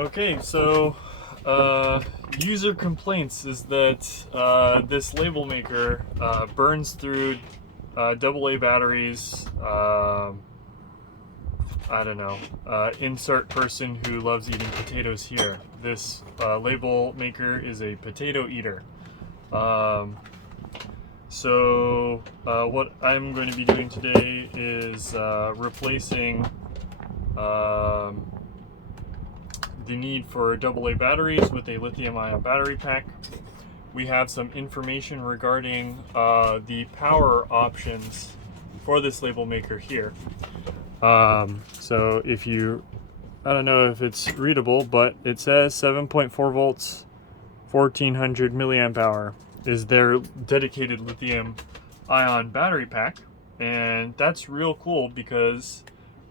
Okay, so user complaints is that this label maker burns through AA batteries. I don't know. Insert person who loves eating potatoes here. This label maker is a potato eater. So what I'm going to be doing today is replacing the need for AA batteries with a lithium-ion battery pack. We have some information regarding the power options for this label maker here. So if you, I don't know if it's readable, but it says 7.4 volts, 1400 milliamp hour is their dedicated lithium ion battery pack. And that's real cool because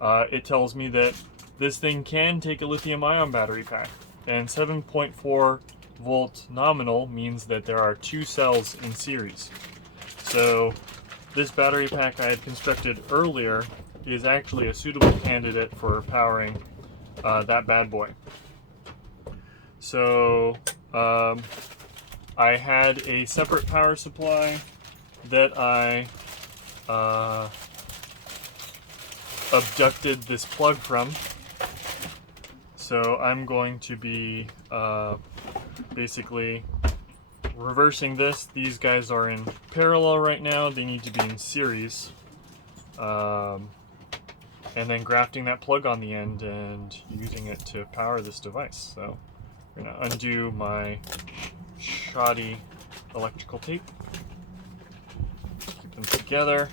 it tells me that this thing can take a lithium ion battery pack. And 7.4 volt nominal means that there are two cells in series. So this battery pack I had constructed earlier is actually a suitable candidate for powering that bad boy. So I had a separate power supply that I abducted this plug from. So I'm going to be basically reversing this. These guys are in parallel right now. They need to be in series. And then grafting that plug on the end and using it to power this device. So I'm going to undo my shoddy electrical tape. Keep them together.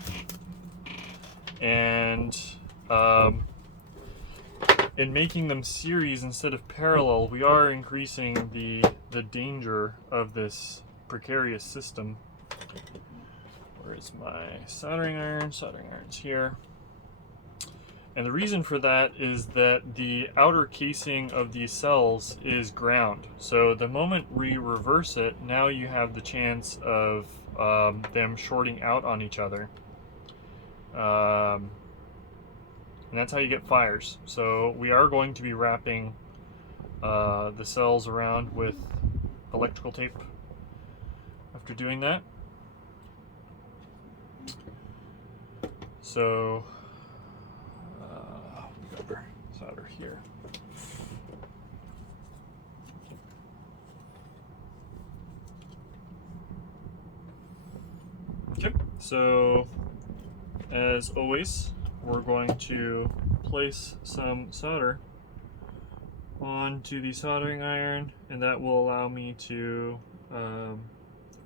And in making them series instead of parallel, we are increasing the danger of this precarious system. Where is my soldering iron? Soldering iron's here. And the reason for that is that the outer casing of these cells is ground. So the moment we reverse it, now you have the chance of them shorting out on each other. And that's how you get fires. So we are going to be wrapping the cells around with electrical tape after doing that. So we got our solder here. Okay, so as always, we're going to place some solder onto the soldering iron, and that will allow me to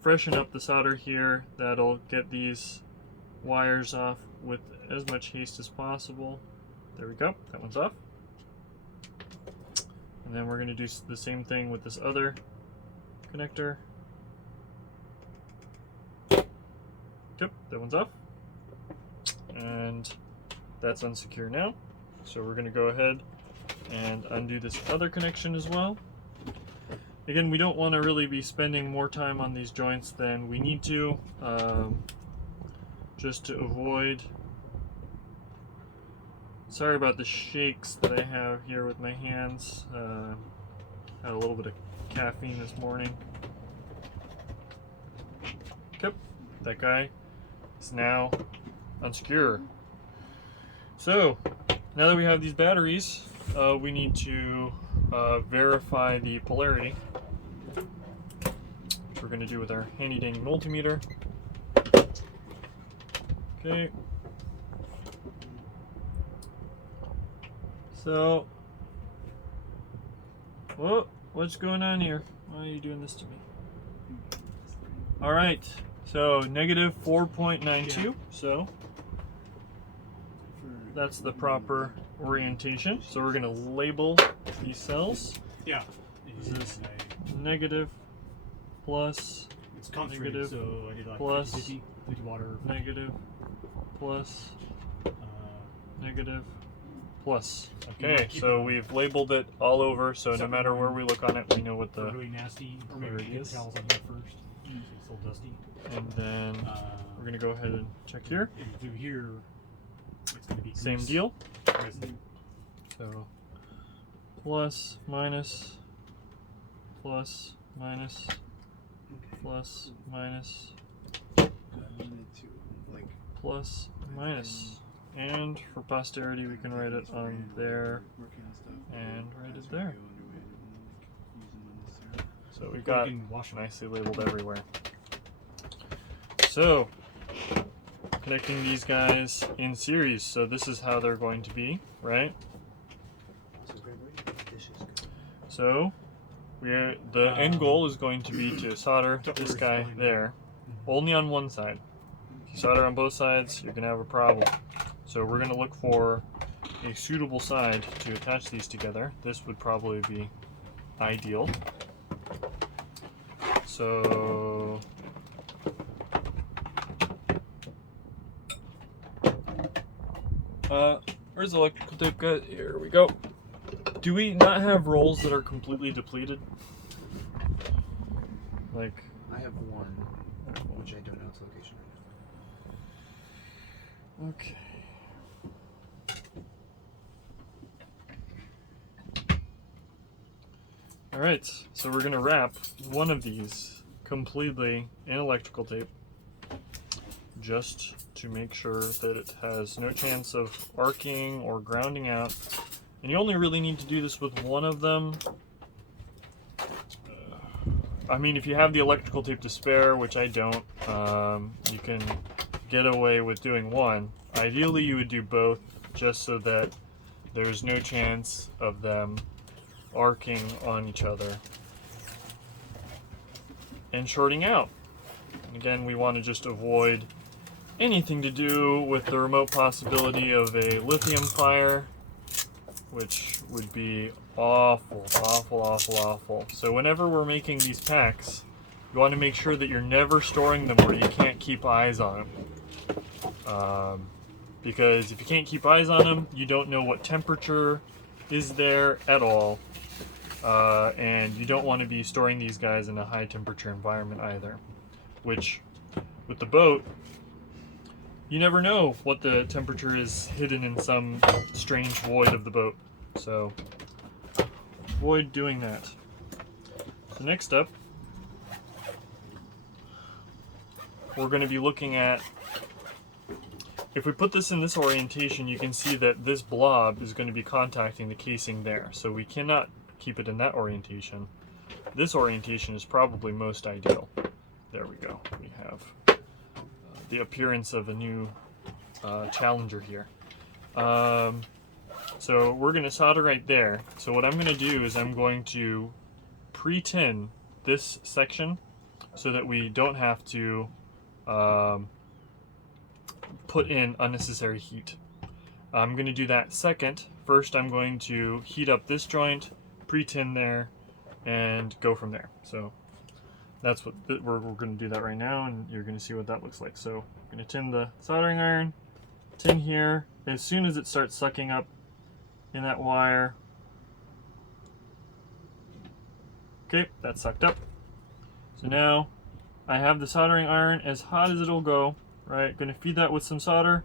freshen up the solder here. That'll get these wires off with as much haste as possible. There we go, that one's off. And then we're going to do the same thing with this other connector. Yep, that one's off. And that's unsecure now. So we're going to go ahead and undo this other connection as well. Again, we don't want to really be spending more time on these joints than we need to, just to avoid. Sorry about the shakes that I have here with my hands. Had a little bit of caffeine this morning. Okay, that guy is now unsecure. So now that we have these batteries, we need to verify the polarity, which we're going to do with our handy dandy multimeter. Okay. So, whoa, what's going on here? Why are you doing this to me? All right, so negative 4.92. Yeah. So that's the proper orientation. So we're going to label these cells. Yeah. This is negative, plus, it's concentrated, negative, so I did like plus, 50, water, negative, plus, negative, plus. Okay, so we've labeled it all over, so no matter where we look on it, we know what the really nasty polarity is. towels on here first. It's a little dusty. And then we're going to go ahead and check here. And through here, it's going to be same grease. deal. Residue. So plus, minus, plus, minus, Okay. plus, minus, I wanted to like plus, minus. And for posterity, we can write it on there working on stuff. and write as it we there. go underway, I don't wanna, like, use them unnecessarily. So we've Or got you can wash them. nicely labeled everywhere. So, connecting these guys in series. So this is how they're going to be, right? So Gregory, dishes go. So the end goal is going to be to solder Don't this worry, guy it's fine. there, only on one side. If you solder on both sides, you're going to have a problem. So we're going to look for a suitable side to attach these together. This would probably be ideal. So where's the electrical tape gun? Here we go. Do we not have rolls that are completely depleted? Like, I have one, which I don't know its location right okay. Alright, so we're gonna wrap one of these completely in electrical tape just to make sure that it has no chance of arcing or grounding out. And you only really need to do this with one of them. I mean, if you have the electrical tape to spare, which I don't, you can get away with doing one. Ideally, you would do both just so that there's no chance of them arcing on each other and shorting out. And again, we want to just avoid anything to do with the remote possibility of a lithium fire, which would be awful, awful, awful, awful. So whenever we're making these packs, you want to make sure that you're never storing them where you can't keep eyes on them. Because if you can't keep eyes on them, you don't know what temperature is there at all. And you don't want to be storing these guys in a high temperature environment either. Which, with the boat, you never know what the temperature is hidden in some strange void of the boat. So, avoid doing that. So next up, we're going to be looking at, if we put this in this orientation, you can see that this blob is going to be contacting the casing there. So we cannot keep it in that orientation. This orientation is probably most ideal. There we go. We have the appearance of a new Challenger here. So we're going to solder right there. So what I'm going to do is I'm going to pre-tin this section so that we don't have to put in unnecessary heat. I'm going to do that second. First, I'm going to heat up this joint, pre-tin there, and go from there. So that's what we're going to do that right now, and you're going to see what that looks like. So I'm going to tin the soldering iron, tin here. As soon as it starts sucking up in that wire, okay, that's sucked up. So now I have the soldering iron as hot as it'll go, right? Going to feed that with some solder,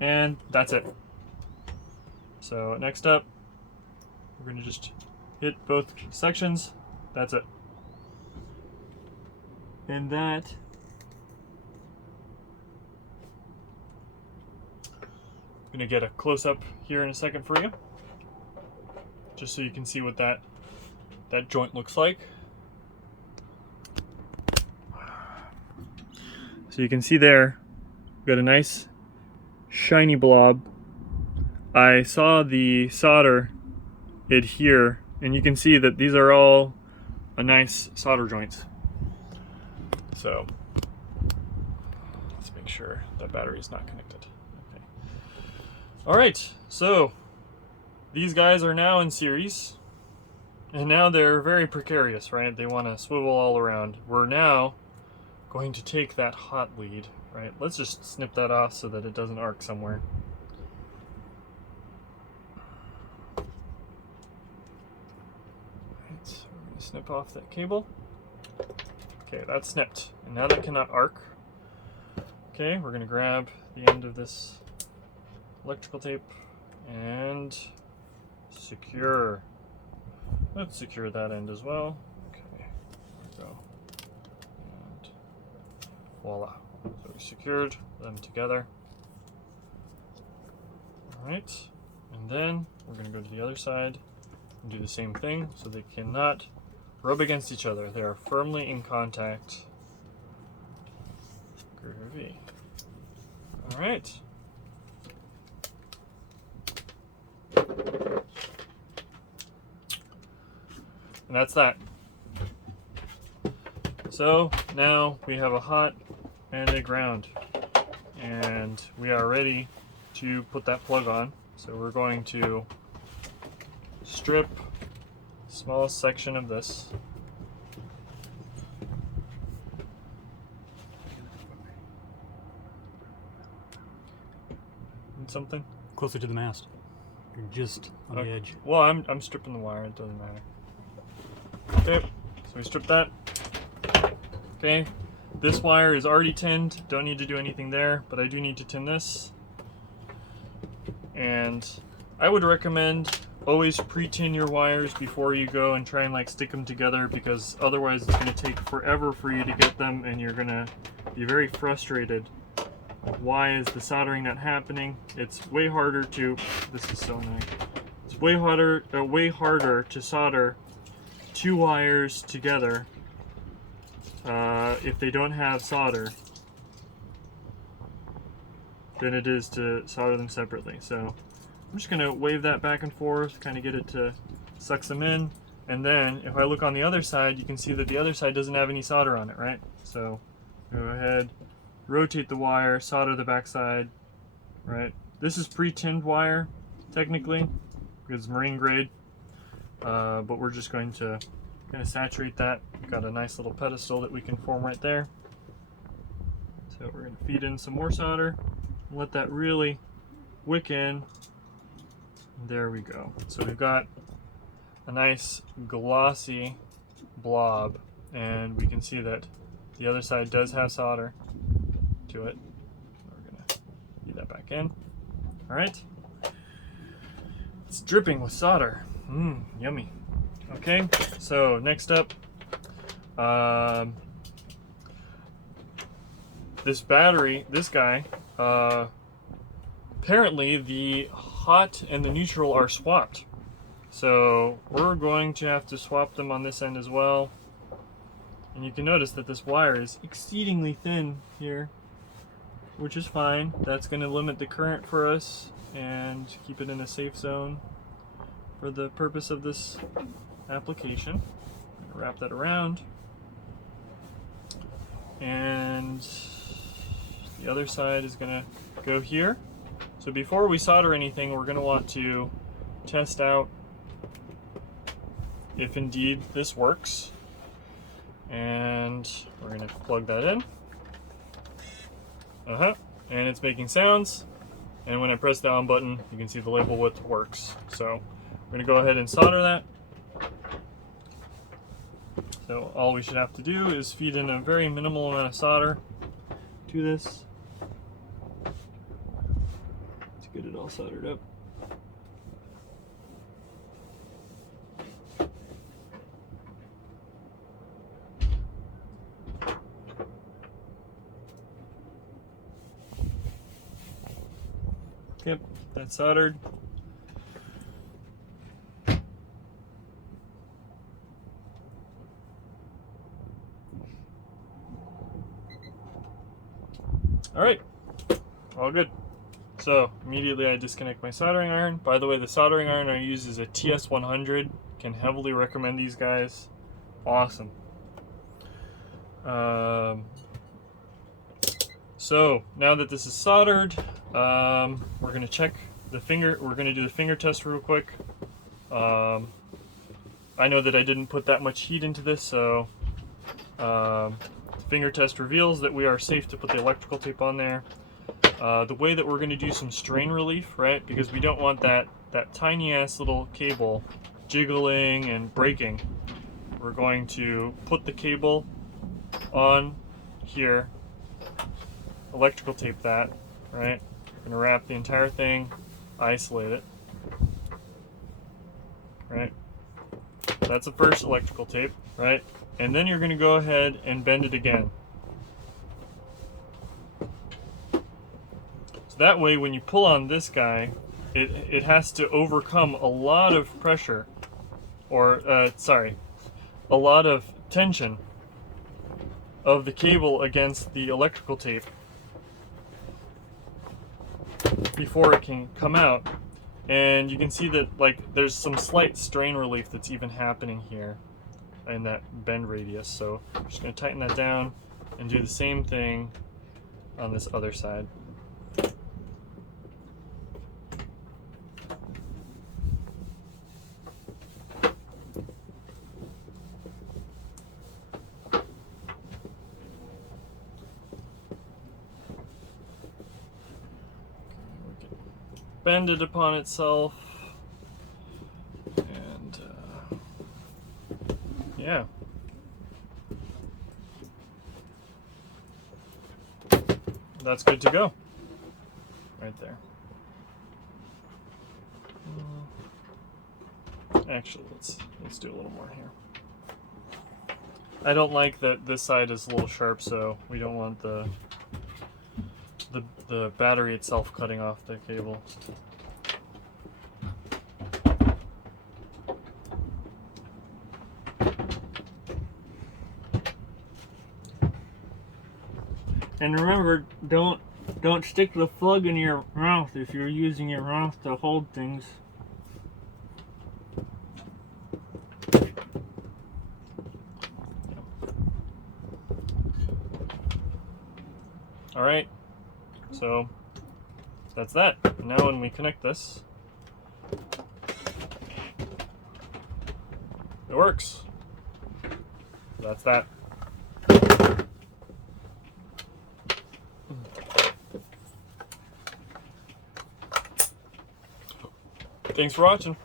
and that's it. So next up, we're going to just hit both sections. That's it. And that I'm going to get a close-up here in a second for you, just so you can see what that joint looks like. So you can see there, we've got a nice shiny blob. I saw the solder adhere, and you can see that these are all a nice solder joints. So let's make sure that battery is not connected. Okay. All right, so these guys are now in series, and now they're very precarious, right? They want to swivel all around. We're now going to take that hot lead, right? Let's just snip that off so that it doesn't arc somewhere. Right, so we're going to snip off that cable. Okay, that's snipped, and now that cannot arc. Okay, we're going to grab the end of this electrical tape and secure. let's secure that end as well. Okay, there we go. And voila. So we secured them together. Alright, and then we're going to go to the other side and do the same thing so they cannot rub against each other. They are firmly in contact. Groovy. Alright. And that's that. So now we have a hot and a ground, and we are ready to put that plug on. So we're going to strip the smallest section of this. Need something? Closer to the mast. You're just on the edge. Well, I'm stripping the wire, it doesn't matter. Okay, so we strip that. Okay, this wire is already tinned, don't need to do anything there, but I do need to tin this. And I would recommend always pre-tin your wires before you go and try and like stick them together, because otherwise it's going to take forever for you to get them and you're going to be very frustrated. Why is the soldering not happening? It's way harder to, this is so annoying. It's way harder to solder two wires together if they don't have solder than it is to solder them separately. So I'm just gonna wave that back and forth, kind of get it to suck them in, and then if I look on the other side, you can see that the other side doesn't have any solder on it, right? So go ahead, rotate the wire, solder the back side, right? This is pre-tinned wire, technically, because it's marine grade, but we're just going to kind of saturate that. We've got a nice little pedestal that we can form right there. So we're going to feed in some more solder, and let that really wick in. There we go. So we've got a nice glossy blob, and we can see that the other side does have solder to it. We're going to feed that back in. All right. It's dripping with solder. Yummy. Okay, so next up, this battery, this guy, apparently the hot and the neutral are swapped. So we're going to have to swap them on this end as well. And you can notice that this wire is exceedingly thin here, which is fine. That's going to limit the current for us and keep it in a safe zone for the purpose of this application. I'm gonna wrap that around, and the other side is gonna go here. So before we solder anything, we're gonna want to test out if indeed this works, and we're gonna plug that in. And it's making sounds, and when I press the on button, you can see the label width works. So we're gonna go ahead and solder that. So all we should have to do is feed in a very minimal amount of solder to this to get it all soldered up. Yep, that's soldered. All right, all good. So immediately I disconnect my soldering iron. By the way, the soldering iron I use is a TS100. Can heavily recommend these guys. Awesome. So now that this is soldered, we're gonna check the finger. We're gonna do the finger test real quick. I know that I didn't put that much heat into this, so the finger test reveals that we are safe to put the electrical tape on there. The way that we're going to do some strain relief, right, because we don't want that tiny ass little cable jiggling and breaking, we're going to put the cable on here, electrical tape that, right, we're going to wrap the entire thing, isolate it, right, That's the first electrical tape, right? And then you're going to go ahead and bend it again. So that way when you pull on this guy, it has to overcome a lot of pressure, or sorry, a lot of tension of the cable against the electrical tape before it can come out. And you can see that like there's some slight strain relief that's even happening here in that bend radius. So I'm just going to tighten that down and do the same thing on this other side. Bend it upon itself, and yeah. That's good to go. Right there. Actually, let's do a little more here. I don't like that this side is a little sharp, so we don't want the battery itself cutting off the cable. And remember, don't stick the plug in your mouth if you're using your mouth to hold things. All right. So that's that. Now when we connect this, it works. That's that. Thanks for watching.